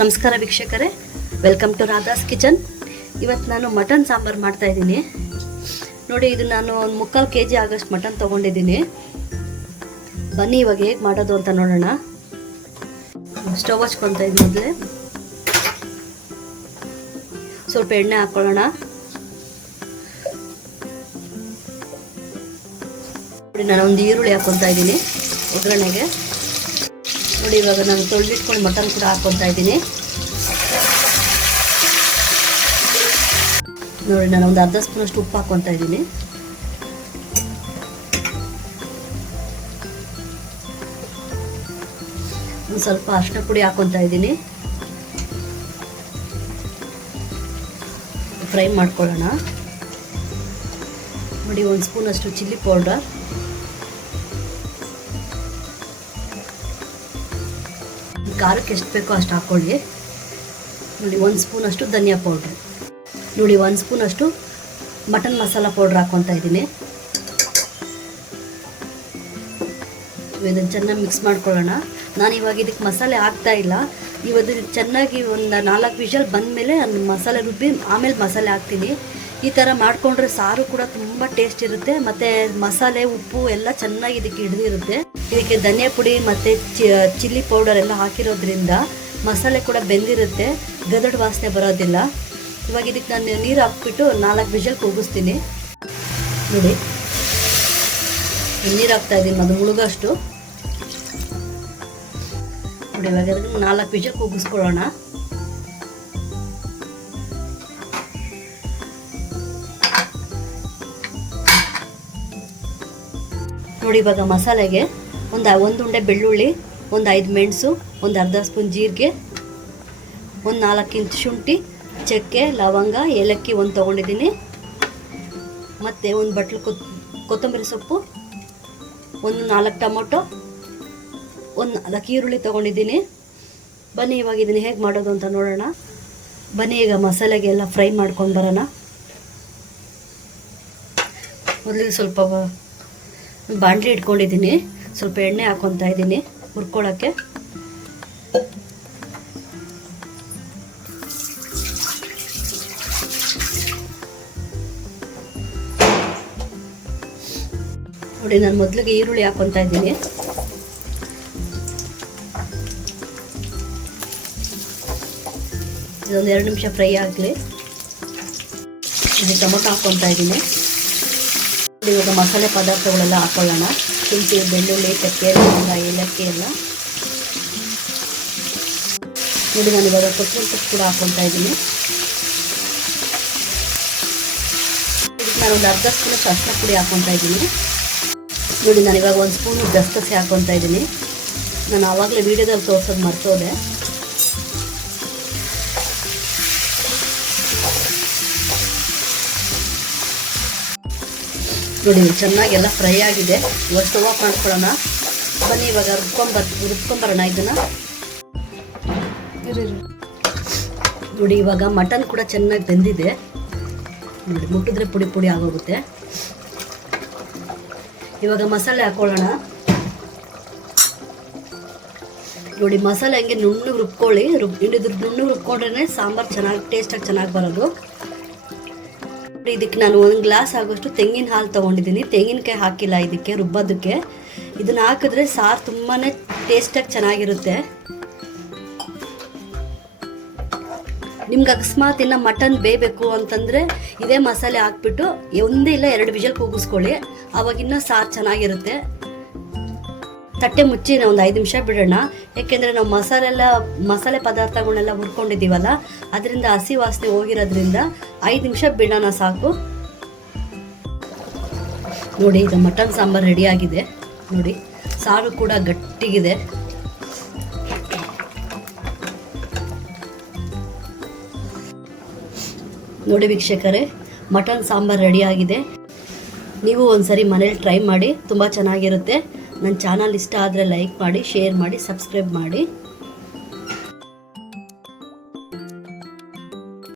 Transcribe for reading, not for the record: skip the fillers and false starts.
ನಮಸ್ಕಾರ ವೀಕ್ಷಕರೇ, welcome to Radha's kitchen. ಇವತ್ತು ನಾನು ಮಟನ್ ಸಾಂಬಾರು ಮಾಡ್ತಾಯಿದ್ದೀನಿ ನೋಡಿ. ಇದು ನಾನು ಒಂದು 3/4 kg ಆಗೋಷ್ಟು ಮಟನ್ ತೊಗೊಂಡಿದ್ದೀನಿ. ಬನ್ನಿ ಇವಾಗ ಹೇಗೆ ಮಾಡೋದು ಅಂತ ನೋಡೋಣ. ಸ್ಟವ್ ಹಚ್ಕೊತಾ ಇದ್ದೀನಿ. ಮೊದಲೇ ಸ್ವಲ್ಪ ಎಣ್ಣೆ ಹಾಕ್ಕೊಳ್ಳೋಣ. ನೋಡಿ, ನಾನು ಒಂದು ಈರುಳ್ಳಿ ಹಾಕ್ಕೊತಾ ಇದ್ದೀನಿ ಒಗ್ಗರಣೆಗೆ. ನೋಡಿ, ಇವಾಗ ನಾನು ತೊಳೆದಿಟ್ಕೊಂಡು ಮಟನ್ ಕೂಡ ಹಾಕ್ಕೊತಾ ಇದ್ದೀನಿ. ನೋಡಿ, ನಾನು ಒಂದು ಅರ್ಧ ಸ್ಪೂನಷ್ಟು ಉಪ್ಪು ಹಾಕ್ಕೊತಾ ಇದ್ದೀನಿ. ಒಂದು ಸ್ವಲ್ಪ ಅರಿಶಿನ ಪುಡಿ ಹಾಕ್ಕೊತಾ ಇದ್ದೀನಿ. ಫ್ರೈ ಮಾಡ್ಕೊಳ್ಳೋಣ. ನೋಡಿ, 1 ಸ್ಪೂನಷ್ಟು ಚಿಲ್ಲಿ ಪೌಡರ್, ಖಾರಕ್ಕೆ ಎಷ್ಟು ಬೇಕೋ ಅಷ್ಟು ಹಾಕ್ಕೊಳ್ಳಿ. ನೋಡಿ, 1 ಸ್ಪೂನಷ್ಟು ಧನಿಯಾ ಪೌಡ್ರ್. ನೋಡಿ, 1 ಸ್ಪೂನಷ್ಟು ಮಟನ್ ಮಸಾಲ ಪೌಡ್ರ್ ಹಾಕ್ಕೊತಾ ಇದ್ದೀನಿ. ಇದನ್ನು ಚೆನ್ನಾಗಿ ಮಿಕ್ಸ್ ಮಾಡ್ಕೊಳ್ಳೋಣ. ನಾನು ಇವಾಗ ಇದಕ್ಕೆ ಮಸಾಲೆ ಹಾಕ್ತಾ ಇಲ್ಲ. ಇವತ್ತು ಚೆನ್ನಾಗಿ ಒಂದು 4 ವಿಷಲ್ ಬಂದಮೇಲೆ ಮಸಾಲೆ ರುಬ್ಬಿ ಆಮೇಲೆ ಮಸಾಲೆ ಹಾಕ್ತೀನಿ. ಈ ಥರ ಮಾಡಿಕೊಂಡ್ರೆ ಸಾರು ಕೂಡ ತುಂಬ ಟೇಸ್ಟ್ ಇರುತ್ತೆ, ಮತ್ತು ಮಸಾಲೆ ಉಪ್ಪು ಎಲ್ಲ ಚೆನ್ನಾಗಿ ಇದಕ್ಕೆ ಹಿಡಿದಿರುತ್ತೆ. ಇದಕ್ಕೆ ಧನಿಯಾ ಪುಡಿ ಮತ್ತು ಚಿಲ್ಲಿ ಪೌಡರ್ ಎಲ್ಲ ಹಾಕಿರೋದ್ರಿಂದ ಮಸಾಲೆ ಕೂಡ ಬೆಂದಿರುತ್ತೆ, ಗದಡ್ ವಾಸನೆ ಬರೋದಿಲ್ಲ. ಇವಾಗ ಇದಕ್ಕೆ ನಾನು ನೀರು ಹಾಕ್ಬಿಟ್ಟು 4 ವಿಷಲ್ ಕೂಗಿಸ್ತೀನಿ. ನೋಡಿ, ನೀರು ಹಾಕ್ತಾ ಇದ್ದೀನಿ ಅದು ಮುಳುಗಷ್ಟು. ನೋಡಿ, ಇವಾಗ ಅದಕ್ಕೆ 4 ವಿಷಲ್ ಕೂಗಿಸ್ಕೊಳ್ಳೋಣ. ನೋಡಿ, ಇವಾಗ ಮಸಾಲೆಗೆ ಒಂದು ಉಂಡೆ ಬೆಳ್ಳುಳ್ಳಿ, ಒಂದು 5 ಮೆಣಸು, ಒಂದು ಅರ್ಧ ಸ್ಪೂನ್ ಜೀರಿಗೆ, ಒಂದು 4 ಇಂಚು ಶುಂಠಿ, ಚಕ್ಕೆ, ಲವಂಗ, ಏಲಕ್ಕಿ ಒಂದು ತೊಗೊಂಡಿದ್ದೀನಿ. ಮತ್ತು ಒಂದು ಬಟ್ಲು ಕೊತ್ತಂಬರಿ ಸೊಪ್ಪು, ಒಂದು 4 ಟೊಮೊಟೊ, ಒಂದು 4 ಈರುಳ್ಳಿ ತೊಗೊಂಡಿದ್ದೀನಿ. ಬನ್ನಿ ಇವಾಗ ಇದನ್ನು ಹೇಗೆ ಮಾಡೋದು ಅಂತ ನೋಡೋಣ. ಬನ್ನಿ ಈಗ ಮಸಾಲೆಗೆ ಎಲ್ಲ ಫ್ರೈ ಮಾಡ್ಕೊಂಡು ಬರೋಣ. ಮೊದಲಿಗೆ ಸ್ವಲ್ಪ ಬಾಣಲಿ ಇಟ್ಕೊಂಡಿದ್ದೀನಿ. ಸ್ವಲ್ಪ ಎಣ್ಣೆ ಹಾಕ್ಕೊತಾ ಇದ್ದೀನಿ ಹುರ್ಕೊಳ್ಳೋಕ್ಕೆ. ನೋಡಿ, ನಾನು ಮೊದಲಿಗೆ ಈರುಳ್ಳಿ ಹಾಕ್ಕೊತಾ ಇದ್ದೀನಿ. ಇದೊಂದು 2 ನಿಮಿಷ ಫ್ರೈ ಆಗಲಿ. ಇದು ಟೊಮೊಟೊ ಹಾಕ್ಕೊತಾ ಇದ್ದೀನಿ. ಇವಾಗ ಮಸಾಲೆ ಪದಾರ್ಥಗಳೆಲ್ಲ ಹಾಕೊಳ್ಳೋಣ. ಶುಂಠಿ, ಬೆಳ್ಳುಳ್ಳಿ, ಚಕ್ಕೆ, ಲವಂಗ, ಏಲಕ್ಕಿ ಎಲ್ಲ. ನೋಡಿ, ನಾನು ಇವಾಗ ಕೊತ್ತಂಬರಿ ಸೊಪ್ಪು ಕೂಡ ಹಾಕ್ಕೊತಾ ಇದ್ದೀನಿ. ಇದಕ್ಕೆ ನಾನು ಒಂದು ಅರ್ಧ ಸ್ಪೂನಷ್ಟು ಅರಿಶಿನ ಪುಡಿ ಹಾಕ್ಕೊತಾ ಇದ್ದೀನಿ. ನೋಡಿ, ನಾನು ಇವಾಗ 1 ಸ್ಪೂನ್ ಗಸಗಸೆ ಹಾಕ್ಕೊತಾ ಇದ್ದೀನಿ. ನಾನು ಆವಾಗಲೇ ವೀಡಿಯೋದಲ್ಲಿ ತೋರಿಸೋದು ಮರ್ತೋದೆ. ನೋಡಿ, ಚೆನ್ನಾಗೆಲ್ಲ ಫ್ರೈ ಆಗಿದೆ. ಇವಾಗ ಸ್ಟವ್ ಆಫ್ ಮಾಡ್ಕೊಳ್ಳೋಣ. ಬನ್ನಿ ಇವಾಗ ರುಬ್ಕೊಂಬರೋಣ ಇದನ್ನು. ನೋಡಿ, ಇವಾಗ ಮಟನ್ ಕೂಡ ಚೆನ್ನಾಗಿ ಬೆಂದಿದೆ. ನೋಡಿ, ಮುಟ್ಟಿದ್ರೆ ಪುಡಿ ಪುಡಿ ಆಗೋಗುತ್ತೆ. ಇವಾಗ ಮಸಾಲೆ ಹಾಕ್ಕೊಳ್ಳೋಣ. ನೋಡಿ, ಮಸಾಲೆ ಹಂಗೆ ನುಣ್ಣಗೆ ರುಬ್ಕೊಳ್ಳಿ. ನುಣ್ಣಗೆ ರುಬ್ಕೊಂಡ್ರೆ ಸಾಂಬಾರು ಚೆನ್ನಾಗಿ ಟೇಸ್ಟಾಗಿ ಚೆನ್ನಾಗಿ ಬರೋದು. ಇದಕ್ಕೆ ನಾನು 1 ಗ್ಲಾಸ್ ಆಗೋಷ್ಟು ತೆಂಗಿನ ಹಾಲು ತೊಗೊಂಡಿದ್ದೀನಿ. ತೆಂಗಿನಕಾಯಿ ಹಾಕಿಲ್ಲ ಇದಕ್ಕೆ ರುಬ್ಬೋದಕ್ಕೆ. ಇದನ್ನು ಹಾಕಿದ್ರೆ ಸಾರು ತುಂಬಾ ಟೇಸ್ಟಾಗಿ ಚೆನ್ನಾಗಿರುತ್ತೆ. ನಿಮ್ಗೆ ಅಕಸ್ಮಾತ್ ಇನ್ನು ಮಟನ್ ಬೇಯಬೇಕು ಅಂತಂದರೆ ಇದೇ ಮಸಾಲೆ ಹಾಕ್ಬಿಟ್ಟು 1 ಇಲ್ಲ 2 ವಿಷಲ್ ಕೂಗಿಸ್ಕೊಳ್ಳಿ. ಆವಾಗಿನ್ನ ಸಾರು ಚೆನ್ನಾಗಿರುತ್ತೆ. ತಟ್ಟೆ ಮುಚ್ಚಿ ನಾವು ಒಂದು 5 ನಿಮಿಷ ಬಿಡೋಣ. ಯಾಕೆಂದರೆ ನಾವು ಮಸಾಲೆ ಪದಾರ್ಥಗಳನ್ನೆಲ್ಲ ಹುರ್ಕೊಂಡಿದ್ದೀವಲ್ಲ, ಅದರಿಂದ ಹಸಿ ವಾಸನೆ ಹೋಗಿರೋದ್ರಿಂದ 5 ನಿಮಿಷ ಬಿಡೋಣ ಸಾಕು. ನೋಡಿ, ಇದು ಮಟನ್ ಸಾಂಬಾರು ರೆಡಿಯಾಗಿದೆ. ನೋಡಿ, ಸಾರು ಕೂಡ ಗಟ್ಟಿಗಿದೆ. ನೋಡಿ ವೀಕ್ಷಕರೇ, ಮಟನ್ ಸಾಂಬಾರು ರೆಡಿಯಾಗಿದೆ. ನೀವು ಒಂದ್ಸರಿ ಮನೇಲಿ ಟ್ರೈ ಮಾಡಿ, ತುಂಬ ಚೆನ್ನಾಗಿರುತ್ತೆ. ನನ್ನ ಚಾನಲ್ ಇಷ್ಟ ಆದರೆ ಲೈಕ್ ಮಾಡಿ, ಶೇರ್ ಮಾಡಿ, ಸಬ್ಸ್ಕ್ರೈಬ್ ಮಾಡಿ.